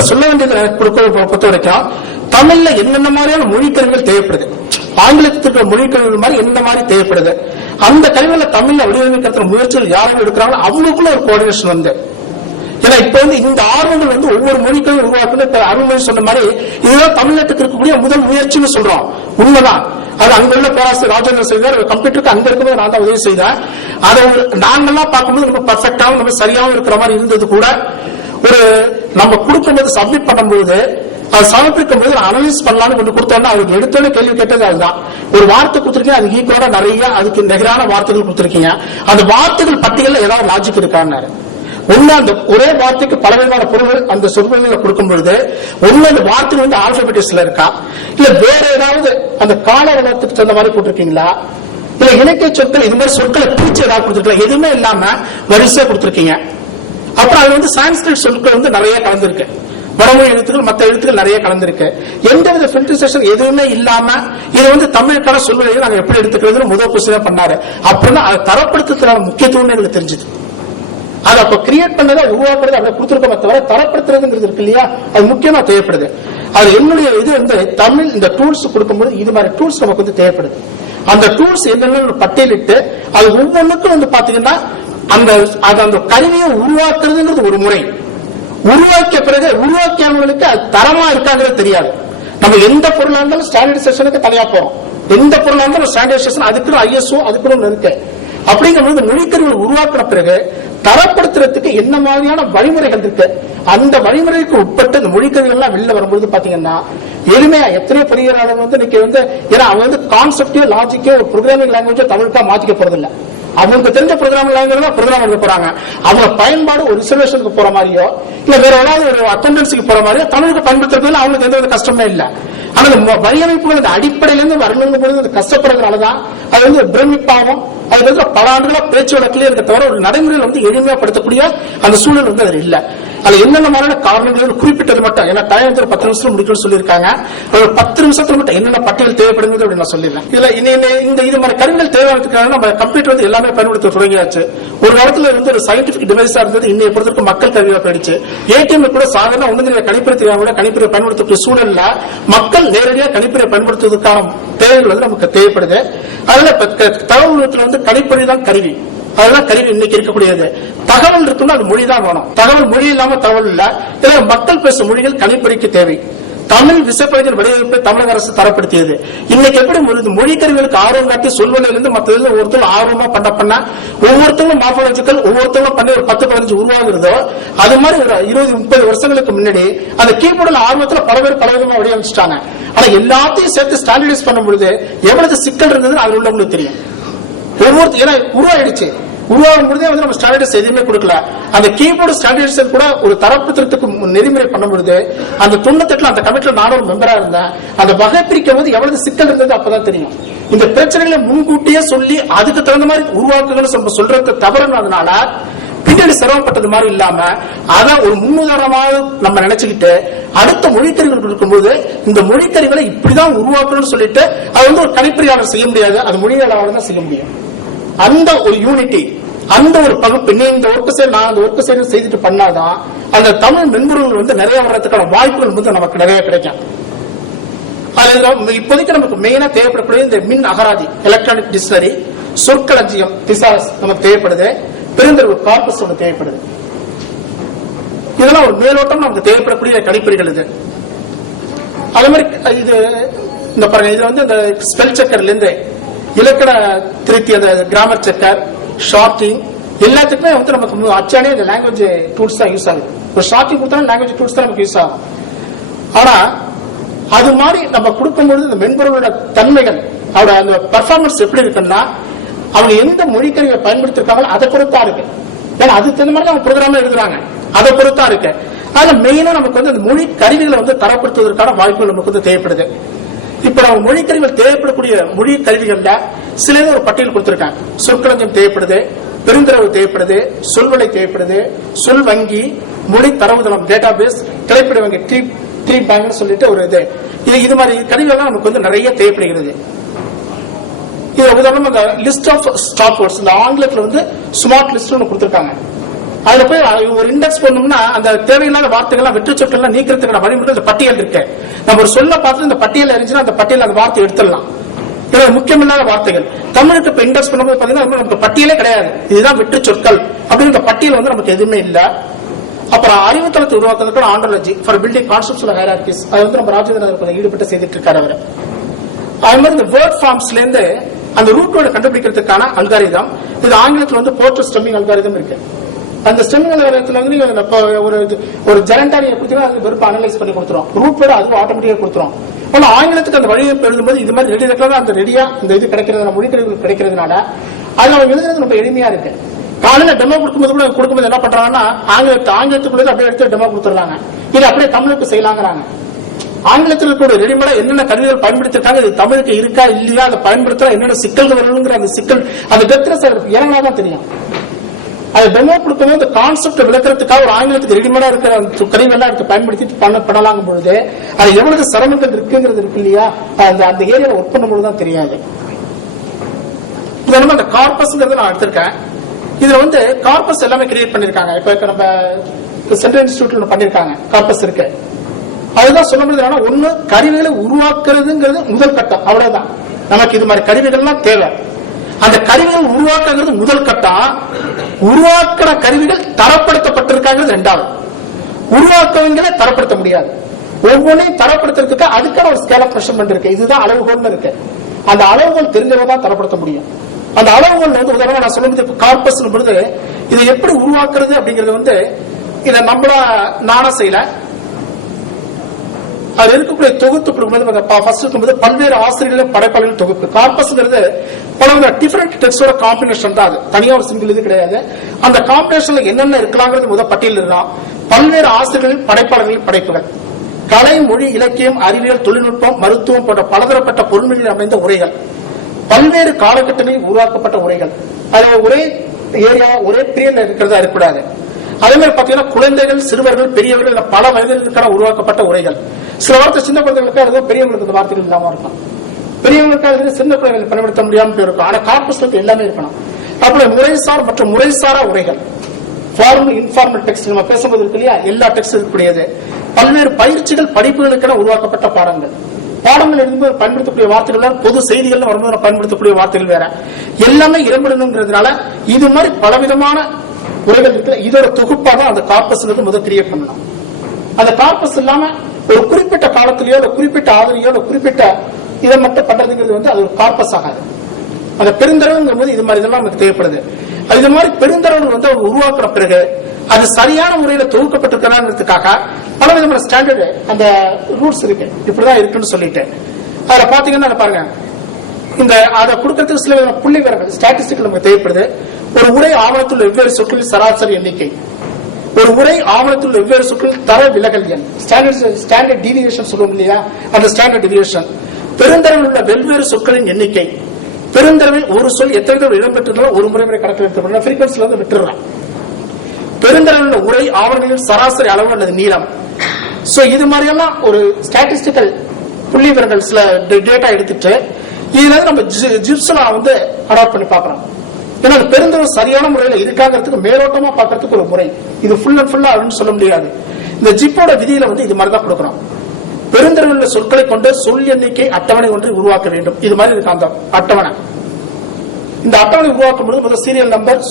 இப்ப சொல்ல வேண்டியது பொறுத்த வரைக்கும் தமிழ்ல என்னென்ன மாதிரியான மொழிக்கருவிகள் தேவைப்படுது, ஆங்கிலத்துக்கு மொழிக்கருவிகள் மாதிரி என்ன மாதிரி தேவைப்படுது, அந்த கருவிகளை தமிழ்ல வடிவமைக்கிற முயற்சிகள் யாரும் எடுக்கிறாங்களோ அவங்களுக்குள்ள ஒரு கோஆர்டினேஷன் வந்து. ஏன்னா இப்ப வந்து இந்த ஆர்வங்கள் வந்து ஒவ்வொரு மொழிக்கும் உருவாக்குன்னு இப்ப அருள்மொழி சொன்ன மாதிரி இதுதான் தமிழ்நாட்டுக்கு இருக்கக்கூடிய முதல் முயற்சின்னு சொல்றோம். உண்மைதான். அது அங்க உள்ள பேராசிரியர் ராஜேந்திரன் செய்தார். கம்ப்யூட்டருக்கு அங்க இருக்கும்போது நான் தான் உதவி செய்தேன். அதை நாங்கெல்லாம் பார்க்கும்போது ரொம்ப பர்ஃபெக்டாவும் ரொம்ப சரியாவும் இருக்கிற மாதிரி இருந்தது கூட. ஒரு நம்ம கொடுக்கும்போது சப்மிட் பண்ணும்போது அது சமர்ப்பிக்கும் போது அனலைஸ் பண்ணலாம்னு கொண்டு கொடுத்தோம்னா அவருக்கு எடுத்தோட கேள்வி கேட்டது அதுதான். ஒரு வார்த்தை கொடுத்துருக்கீங்க, அது ஈக்குவலா நிறைய அதுக்கு நிகரான வார்த்தைகள் கொடுத்துருக்கீங்க. அந்த வார்த்தைகள் பட்டியல ஏதாவது லாஜிக் இருக்கான்னு ஒண்ணு அந்த ஒரே வார்த்தைக்கு பலவிதமான பொருள்கள் அந்த சொற்களை கொடுக்கும் பொழுது ஒண்ணு அந்த வார்த்தை வந்து ஆல்பபெட்டிக்ஸ்ல இருக்கா, இல்ல வேற ஏதாவது அந்த கால வளத்துக்கு தகுந்த மாதிரி போட்டிருக்கீங்களா, இல்ல இலக்கிய சொற்கள் இது மாதிரி சொற்களை பிரிச்சு ஏதாவது கொடுத்துருக்கலாம், எதுவுமே இல்லாம வரிசையா கொடுத்துருக்கீங்க. அப்புறம் அது வந்து சான்ஸ்கிரிட் சொற்கள் வந்து நிறைய கலந்துருக்கு, வடமொழி எழுத்துக்கள் மற்ற எழுத்துக்கள் நிறைய கலந்துருக்கு. எந்தவித ஃபில்டரைசேஷன் எதுவுமே இல்லாம இது வந்து தமிழுக்கான சொல்வதை நாங்க எப்படி எடுத்துக்கிறது முதல் கொஸ்டின் பண்ணாரு. அப்படின்னா அதை தரப்படுத்துறதுக்கான முக்கியத்துவம் எங்களுக்கு தெரிஞ்சது. அதை அப்ப கிரியேட் பண்ணதை உருவாக்குறது அப்படி கொடுத்துருக்கோமே தவிர தரப்படுத்துறதுங்கிறது இருக்கு இல்லையா, அது முக்கியமா தேவைப்படுது. அது என்னுடைய இது வந்து தமிழ் இந்த டூல்ஸ் கொடுக்கும்போது இது மாதிரி டூல்ஸ் நமக்கு வந்து தேவைப்படுது. அந்த டூல்ஸ் என்னென்ன பட்டியலிட்டு அது ஒவ்வொன்றுக்கும் வந்து பாத்தீங்கன்னா அந்த கருவியை உருவாக்குறதுங்கிறது ஒரு முறை. உருவாக்கிய பிறகு உருவாக்கியவங்களுக்கு அது தரமா இருக்காங்கிறது தெரியாது. நம்ம எந்த பொருளா இருந்தாலும் ஸ்டாண்டர்டைசேஷனுக்கு தனியா போறோம், எந்த பொருளா இருந்தாலும் ஸ்டாண்டர்டைசேஷன் அதுக்கு ஐஎஸ்ஓ அதுக்கு இருக்கு. அப்படிங்கும்போது மொழிக்கருவிகள் உருவாக்கின பிறகு தரப்படுத்துறதுக்கு என்ன மாதிரியான வழிமுறைகள் இருக்கு, அந்த வழிமுறைக்கு உட்பட்டு இந்த மொழிக்கருவிகள் எல்லாம் வெளில வரும்போது பாத்தீங்கன்னா எளிமையா எத்தனை பெரிய வந்து இன்னைக்கு வந்து ஏன்னா அவங்க வந்து கான்செப்டோ லாஜிக்கோ ஒரு ப்ரோக்ராமிங் லாங்குவேஜோ தமிழுக்கா மாத்திக்க போறது இல்லை. அவங்களுக்கு தெரிஞ்ச ப்ரோக்ராம் லாங்குவேஜ் ப்ரோக்ராம் எழுத போறாங்க. அவங்க பயன்பாடு ஒரு ரிசர்வேஷனுக்கு போற மாதிரியோ இல்ல வேற ஏதாவது ஒரு அக்கௌண்டன்சிக்கு போற மாதிரியோ தமிழுக்கு பயன்படுத்துறதுல அவங்களுக்கு எந்த ஒரு கஷ்டமே இல்லை. ஆனா வடிவமைப்புகள் அடிப்படையில இருந்து வரணுங்கும் பொழுது கஷ்டப்படுறதுனாலதான் அது வந்து பிரமிப்பாகும். அது வந்து பல ஆண்டுகளா பேச்சு வழக்கிலே இருக்க தவிர ஒரு நடைமுறையில் வந்து எளிமையாப்படுத்தக்கூடிய அந்த சூழல் வந்து அது இல்ல. அது என்னென்ன மாதிரியான காரணங்கள் குறிப்பிட்டது மட்டும் ஏன்னா டைம் 10 நிமிஷத்துல முடிக்கணும்னு சொல்லியிருக்காங்க. ஒரு 10 நிமிஷத்துல மட்டும் என்னென்ன பட்டியல் தேவைப்படுது அப்படின்னு நான் சொல்லிடுறேன். இதுல இந்த இது மாதிரி கருவிகள் தேவையானதுக்காக நம்ம கம்ப்யூட்டர் வந்து எல்லாமே பயன்படுத்த தொடங்கியாச்சு. ஒரு காலத்துல இருந்து ஒரு சயின்டிபிக் டிவைஸா இருந்தது, இன்னைய பொறுத்தவரைக்கும் மக்கள் கருவியா போயிடுச்சு. ஏடிஎம் கூட சாதாரண ஒண்ணு கணிப்பறை தெரியாம கணிப்பறை பயன்படுத்தக்கூடிய சூழல்ல மக்கள் நேரடியாக கணிப்பறை பயன்படுத்துவதற்கான தேவைகள் வந்து நமக்கு தேவைப்படுது. அதுல தகவல் வந்து கணிப்பொறி தான் கருவி, அதுதான் கருவி இன்னைக்கு இருக்கக்கூடியது. தகவல் இருக்குன்னா அது மொழிதான் வேணும். தகவல் மொழி இல்லாம தகவல் இல்ல. இதுல மக்கள் பேசும் மொழிகள் கணிப்பொறிக்கு தேவை. தமிழ் விசைப்பலகையின் வடிவமைப்பை தமிழக அரசு தரப்படுத்தியது. இன்னைக்கு எப்படி மொழி கருவிகளுக்கு ஆர்வம் காட்டி சொல்வதிலிருந்து மற்ற ஒவ்வொருத்தரும் ஆர்வமா பண்ண ஒவ்வொருத்தரும் மார்பாலஜிக்கல் ஒவ்வொருத்தரும் பண்ணி ஒரு 10-15 உருவாகிறதோ அது மாதிரி ஒரு 20-30 வருஷங்களுக்கு முன்னாடி அந்த கீபோர்டுல ஆர்வத்துல பல பேர் பல விதமா வடிவமைச்சிட்டாங்க. ஆனா எல்லாத்தையும் சேர்த்து ஸ்டாண்டர்டைஸ் பண்ணும் பொழுது எவ்வளவு சிக்கல் இருந்ததுன்னு அது உள்ளவங்களுக்கு தெரியும். ஒவ்வொருத்தர் ஏன்னா உருவாயிடுச்சு, உருவாகும் பொழுதே வந்து நம்ம ஸ்டாண்டர்டைஸ் எதுவுமே கொடுக்கல. அந்த கீபோர்டு ஸ்டாண்டர்டைசேஷன் கூட ஒரு தரப்படுத்துறதுக்கு நெறிமுறை பண்ணும் பொழுது அந்த 98 அந்த கமிட்டில நானும் மெம்பரா இருந்தேன். அந்த வகை பிரிக்கும் போது எவ்வளவு சிக்கல் இருந்தது அப்பதான் தெரியும். இந்த பிரச்சனைகளை முன்கூட்டியே சொல்லி அதுக்கு தகுந்த மாதிரி உருவாக்குகள் சொல்றது தவறுனால பின்னாடி சிரமப்பட்டது மாதிரி இல்லாம அதான் ஒரு முன்னுதாரணமாக நம்ம நினைச்சுக்கிட்டு அடுத்த மொழிக்கருவிகள் இருக்கும்போது இந்த மொழிக்கருவிகளை இப்படிதான் உருவாக்கணும்னு சொல்லிட்டு அது வந்து ஒரு கணிப்பொறியாளர் செய்ய முடியாது, அது மொழியாளர் தான் செய்ய முடியும். அந்த ஒரு யூனிட்டி அந்த ஒரு பகுப்பு இந்த ஒர்க்கு சைடு நான் அந்த ஒர்க்கு சைடு செய்துட்டு பண்ணாதான் அந்த தமிழ் மென்பொருள் வந்து நிறைய வர்றதுக்கான வாய்ப்புகள் வந்து நமக்கு நிறைய கிடைக்கும். இப்போதைக்கு நமக்கு மெயினா தேவைப்படக்கூடிய இந்த மின் அகராதி எலக்ட்ரானிக் டிக்ஷனரி, சொற்களஞ்சியம் திசாஸ் நமக்கு தேவைப்படுது, பெருந்தெருவு கார்பஸ் ஒன்று தேவைப்படுது. இதெல்லாம் ஒரு மேலோட்டம் நமக்கு தேவைப்படக்கூடிய கணிப்பொறிகள். இது அதே மாதிரி இது இந்த பாருங்க, இது வந்து இந்த ஸ்பெல் செக்கர்ல இருந்து இலக்கண திருத்தி அந்த கிராமர் செக்கர் ஷார்ட்டிங் எல்லாத்துக்குமே வந்து நமக்கு அச்சானே இந்த லாங்குவேஜ் டூல்ஸ் தான் யூஸ் ஆகுது. ஒரு ஷார்ட்டிங் கொடுத்தாலும் லாங்குவேஜ் டூல்ஸ் தான் நமக்கு யூஸ் ஆகும். ஆனா அது மாதிரி நம்ம கொடுக்கும்போது இந்த மென்பொருளோட தன்மைகள் அவரோட அந்த பெர்ஃபார்மன்ஸ் எப்படி இருக்குன்னா அவங்க எந்த மொழிக்கருவியை பயன்படுத்திருக்காங்களோ அதை பொறுத்தா இருக்கு. ஏன்னா அது தகுந்த மாதிரி அவங்க ப்ரோக்ராம் எழுதுறாங்க, அதை பொறுத்தா இருக்கு. ஆனா மெயினா நமக்கு வந்து அந்த மொழி கருவிகளை வந்து தரப்படுத்துவதற்கான வாய்ப்புகள் நமக்கு வந்து தேவைப்படுது. இப்ப நம்ம மொழி கருவிகள் தேவைப்படக்கூடிய மொழி கருவிகள்ல சில ஒரு பட்டியல் கொடுத்திருக்காங்க. சொற்களஞ்சியம் தேவைப்படுது, பெருந்தரவு தேவைப்படுது, சொல்வலை தேவைப்படுது, சொல் வங்கி, மொழி தரவுதளம் டேட்டா பேஸ், கிளைப்பட வங்கி ட்ரீ பேங்க் சொல்லிட்டு ஒரு இது மாதிரி கருவிகள் நமக்கு வந்து நிறைய தேவைப்படுகிறது. இது உதாரணம் லிஸ்ட் ஆஃப் ஸ்டாப் வேர்ட்ஸ் இந்த ஆங்கிலத்தில் வந்து ஸ்மார்ட் லிஸ்ட் ஒன்று கொடுத்திருக்காங்க. அதுல போய் ஒரு இண்டெக்ஸ் பண்ணோம்னா அந்த தேவையில்லாத வார்த்தைகள் வெற்று சொற்கள் நீக்கிறதுக்கான வழிமுறை பட்டியல் இருக்கு. நம்ம ஒரு சொல்ல பார்த்து இந்த பட்டியல் இருந்துச்சுன்னா அந்த பட்டியல் அந்த வார்த்தை எடுத்துடலாம். முக்கியமில்லாத வார்த்தைகள் தமிழுக்கு இப்ப இண்டெக்ஸ் பண்ணும்போது பாத்தீங்கன்னா நமக்கு பட்டியலே கிடையாது. இதுதான் வெற்று சொற்கள் அப்படின்னு இந்த பட்டியல் நமக்கு எதுவுமே இல்ல. அப்புறம் அறிவுத்தளத்தை உருவாக்குறதுக்கு ஆண்டாலஜி ஃபார் பில்டிங் கான்செப்ட்ஸ் ஹைரார்கிஸ் அது நம்ம ராஜேந்திரன் ஈடுபட்டு செய்துட்டு இருக்காரு அவர். அது மாதிரி இந்த வேர்ட் ஃபார்ம்ஸ்ல இருந்து அந்த ரூட் வேர்டு கண்டுபிடிக்கிறதுக்கான அல்காரிதம் இது ஆங்கிலத்தில் போர்ட்ரேட் ஸ்டெம்மிங் அல்காரிதம் இருக்கு. அந்த ஸ்டெம்மிங் அல்காரிதத்துல ஒரு ஜெரண்டாரியை கொடுத்தீங்கன்னா அது வெறுப்பு அனலைஸ் பண்ணி கொடுத்துரும். ரூட் வேர்டு அது ஆட்டோமேட்டிக்கா கொடுத்துரும். ஆனா ஆங்கிலத்துக்கு அந்த வழியை எழுதும்போது இது மாதிரி ரெடி ரெக்கலா அந்த ரெடியா இந்த இது கிடைக்கிறது மொழிக்கல்விகள் கிடைக்கிறதுனால அது அவங்க எழுதுறது ரொம்ப எளிமையா இருக்கு. காலையில டெமோ கொடுக்கும்போது என்ன பண்றாங்கன்னா ஆங்கிலத்துக்குள்ள அப்படியே எடுத்து டெமோ கொடுத்துறாங்க. இது அப்படியே தமிழுக்கு செய்யலாங்கிறாங்க. ஆங்கிலத்தில் இருக்கிற ரெடிமேடா என்னென்ன கருவிகள் பயன்படுத்திருக்காங்க இது தமிழுக்கு இருக்கா இல்லையா அதை பயன்படுத்தலாம் என்னென்ன சிக்கல்கள் வருங்கிற அந்த சிக்கல் அது டெப்த்னஸ் இறங்கினாதான் தெரியும். அது டெமோ கொடுக்கும்போது அந்த கான்செப்ட் விளக்குறதுக்காக ஒரு ஆங்கிலத்துக்கு ரெடிமேடா இருக்கிற கருவிகள்லாம் எடுத்து பயன்படுத்தி பண்ணலாம் பொழுது அது எவ்வளவு சிரமங்கள் இருக்குங்கிறது இருக்கு இல்லையா அந்த ஏரியாவில் ஒர்க் பண்ணும்போது தான் தெரியாது. உதாரணமா அந்த கார்பஸ்ங்கிறது நான் எடுத்திருக்கேன். இதுல கார்பஸ் எல்லாமே கிரியேட் பண்ணிருக்காங்க. இப்ப நம்ம சென்ட்ரல் இன்ஸ்டிடியூட்ல பண்ணிருக்காங்க கார்பஸ் இருக்கு. அதுதான் சொல்ல முடியாது. ஒண்ணு கருவிகளை உருவாக்குறதுங்கிறது முதல் கட்டம். அவ்வளவுதான். நமக்கு இது மாதிரி கருவிகள்லாம் தேவை. அந்த கருவிகள் உருவாக்குறது முதல் கட்டம். உருவாக்குற கருவிகள் தரப்படுத்தப்பட்டிருக்காங்க இரண்டாவது. உருவாக்குவங்களை தரப்படுத்த முடியாது. ஒவ்வொன்றையும் தரப்படுத்துறதுக்கு அதுக்கான ஒரு ஸ்கேல் ஆஃப் மெஷர்மென்ட் இருக்கு. இதுதான் அளவுகோல் இருக்கு. அந்த அளவுகோல் தெரிஞ்சவதான் தரப்படுத்த முடியும். அந்த அளவுகோல் உதாரணமா நான் சொல்லும்போது கார்பஸ் பொழுது இதை எப்படி உருவாக்குறது அப்படிங்கிறது இதை நம்மள நானா செய்யல. அது இருக்கக்கூடிய தொகுத்து கொடுக்கும்போது பல்வேறு ஆசிரியர்கள் படைப்பாளர்கள் தொகுப்பு. கார்பஸ்ங்கிறது பல டிஃபரெண்ட் டெக்ஸ்டோட காம்பினேஷன் தான். அது தனியா ஒரு சிங்கிள் இது கிடையாது. அந்த காம்பினேஷன்ல என்னென்ன இருக்கலாங்கிறது முதல் பட்டியல் இருந்தா பல்வேறு ஆசிரியர்கள் படைப்பாளர்களின் படைப்புகள் கலை மொழி இலக்கியம் அறிவியல் தொழில்நுட்பம் மருத்துவம் போன்ற பலதரப்பட்ட பொருள்களில் அமைந்த உரைகள் பல்வேறு காலகட்டங்களில் உருவாக்கப்பட்ட உரைகள். அது ஒரே ஏரியா ஒரே பீரியட்ல இருக்கிறதா இருக்கக்கூடாது. அதே மாதிரி பாத்தீங்கன்னா குழந்தைகள் சிறுவர்கள் பெரியவர்கள் பல வயதிற்கான உருவாக்கப்பட்ட உரைகள். சில வார்த்தை சின்ன குழந்தைகளுக்கு எழுதும் பெரியவங்களுக்கு இந்த வார்த்தைகள் இல்லாம இருக்கும். பெரியவர்களுக்கு சின்ன குழந்தைகள் பயன்படுத்த முடியாமல் இருக்கும். ஆனா கார்பஸ் எல்லாமே இருக்கணும். அப்புறம் முறைசார் மற்றும் முறைசாரா உரைகள் ஃபார்மல் இன்ஃபார்மல் டெக்ஸ்ட் நம்ம பேசும்போது இருக்கு இல்லையா எல்லா டெக்ஸ்ட் இருக்கக்கூடியது. பல்வேறு பயிற்சிகள் படிப்புகளுக்கென உருவாக்கப்பட்ட பாடங்கள் எழுதும்போது பயன்படுத்தக்கூடிய வார்த்தைகள் பொது செய்திகள் வரும்போது பயன்படுத்தக்கூடிய வார்த்தைகள் வேற எல்லாமே இடம்பெறணுங்கிறதுனால இது மாதிரி பலவிதமான உரைகள் இருக்கு. இதோட தொகுப்பாக அந்த கார்பஸ் முதல் கிரியேட் பண்ணணும். அந்த கார்பஸ் இல்லாம ஒரு குறிப்பிட்ட காலத்திலேயோ ஒரு குறிப்பிட்ட ஆதரையோ ஒரு குறிப்பிட்ட இதை மட்டும் பண்றதுங்கிறது அது ஒரு கார்பஸ் ஆகாது. அந்த பெருந்தரவுங்கும் இது மாதிரி இதெல்லாம் நமக்கு தேவைப்படுது. இது மாதிரி பெருந்தரவு அவர் உருவாக்குற பிறகு அது சரியான முறையில தொகுக்கப்பட்டிருக்கிறதுக்காக பல விதமான ஸ்டாண்டர்டு அந்த ரூல்ஸ் இருக்கு. இப்படிதான் இருக்குன்னு சொல்லிட்டு அதுல பாத்தீங்கன்னா பாருங்க இந்த அதை கொடுக்கறதுக்கு சில புள்ளி விவரங்கள் ஸ்டாட்டிஸ்டிக் நமக்கு தேவைப்படுது. ஒரு உரை ஆவணத்தில் வெவ்வேறு சொற்களில் சராசரி எண்ணிக்கை, ஒரு உரை ஆவணத்தில் வெவ்வேறு சொற்களில் தர விலகல் எண் ஸ்டாண்டர்ட் டீவியேஷன் சொல்லுவோம் இல்லையா அந்த ஸ்டாண்டர்ட் டீவியேஷன், பெருந்தரவில் உள்ள வெவ்வேறு சொற்களின் எண்ணிக்கை, பெருந்தரவில் ஒரு சொல் எத்தனை தடவை இடம்பெற்றிருந்தாலும் ஒரு முறை கணக்கில் எடுத்து ஃப்ரீக்வன்சில விட்டுறான். பெருந்தரவில் உள்ள உரை ஆவணங்களின் சராசரி அளவு அல்லது நீளம். சோ இது மாதிரியெல்லாம் ஒரு ஸ்டாட்டிஸ்டிக்கல் புள்ளி விவரங்கள் சில டேட்டா எடுத்துட்டு இதுல நம்ம ஜிப்ஸ்ல அடாப்ட் பண்ணி பாக்குறோம். ஏன்னா பெருந்தரவு சரியான முறையில இருக்காங்கிறதுக்கு மேலோட்டமா பாக்குறதுக்கு ஒரு முறை. இது ஃபுல் அண்ட் ஃபுல்லா அப்படின்னு சொல்ல முடியாது. இந்த ஜிப்போட விதியில இது மாதிரிதான் கொடுக்கணும். பெருந்தரவில் சொற்களை கொண்டு சொல் எண்ணிக்கை அட்டவணை ஒன்றை உருவாக்க வேண்டும். இது மாதிரி இருக்கு அந்த அட்டவணை. இந்த அட்டவணை உருவாக்கும் பொழுது முதல் சீரியல் நம்பர்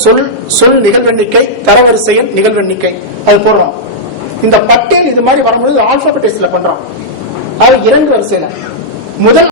சொல் நிகழ்வெண்ணிக்கை தரவரிசை எண் நிகழ்வெண்ணிக்கை அது போடுறோம். இந்த பட்டியல் இது மாதிரி வரும்போது ஆல்பாபெட்டிக்ஸ்ல பண்றோம். அது இறங்கு வரிசையில முதல்